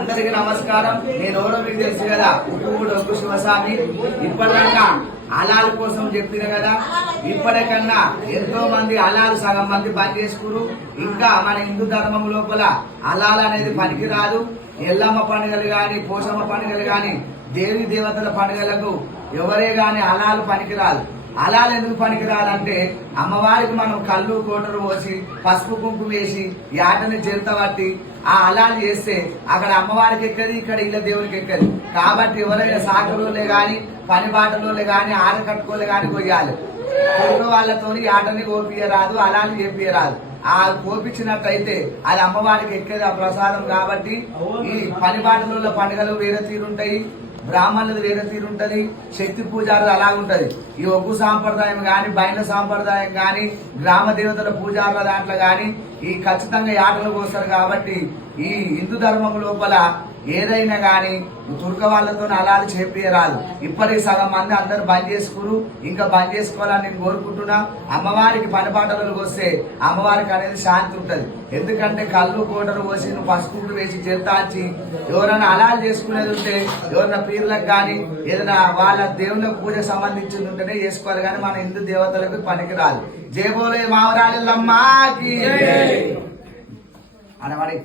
అందరికి నమస్కారం. నేను ఎవరో మీకు తెలుసు కదా, ఉప్పుగూడ ఒగ్గు శివస్వామి. ఇప్పటికన్నా అలాల కోసం చెప్పిన కదా, ఇప్పటికన్నా ఎంతో మంది అలాలు సగం మంది బంద్ చేసుకురు. ఇంకా మన హిందూ ధర్మం లోపల అలాలు అనేది పనికిరాదు. ఎల్లమ్మ పండుగలు గాని, పోషమ్మ పండుగలు గాని, దేవి దేవతల పండుగలకు ఎవరే గాని అలాలు పనికిరాదు. అలాలు ఎందుకు పనికిరాలంటే, అమ్మవారికి మనం కళ్ళు కోటరు పోసి పసుపు కుంకుమ వేసి యాటని జంత పట్టి ఆ అలాలు చేస్తే అక్కడ అమ్మవారికి ఎక్కది, ఇక్కడ ఇళ్ళ దేవునికి ఎక్కది. కాబట్టి ఎవరైనా సాకరోలే గాని, పని బాటలోలే గాని, ఆడ కట్టుకోలే గాని కొయ్యాలి. కొడుకు వాళ్ళతోని ఆటని కోపియరాదు, అలాలు చేపియరాదు. ఆ కోపించినట్టయితే అది అమ్మవారికి ఎక్కేది ఆ ప్రసాదం. కాబట్టి ఈ పని బాటలో పండుగలు వేరే తీరుంటాయి, బ్రాహ్మణులది వేరే తీరుంటది, శక్తి పూజారులు అలాగుంటది. ఈ ఒగ్గు సాంప్రదాయం గాని, బయట సాంప్రదాయం గాని, గ్రామ దేవతల పూజారుల దాంట్లో గాని ఈ ఖచ్చితంగా ఆటలు కోస్తారు. కాబట్టి ఈ హిందూ ధర్మం లోపల ఏదైనా గాని తుర్క వాళ్ళతో అలాలు చేపియరాదు. ఇప్పటికి సగం మంది అందరు బంద్ చేసుకురు, ఇంకా బంద్ చేసుకోవాలని నేను కోరుకుంటున్నా. అమ్మవారికి పనిపాటలకు వస్తే అమ్మవారికి అనేది శాంతి ఉంటది. ఎందుకంటే కళ్ళు కోటలు పోసి నువ్వు పసుపుకుంటూ వేసి చేతాచి ఎవరైనా అలాలు చేసుకునేది ఉంటే, ఎవరైనా పీర్లకు గాని ఏదైనా వాళ్ళ దేవుళ్ళ పూజ సంబంధించింది ఉంటేనే చేసుకోవాలి. కానీ మన హిందూ దేవతలకు పనికి రాదు. జై బోలే మావరాళ్ళమ్మాకి అనవాడి.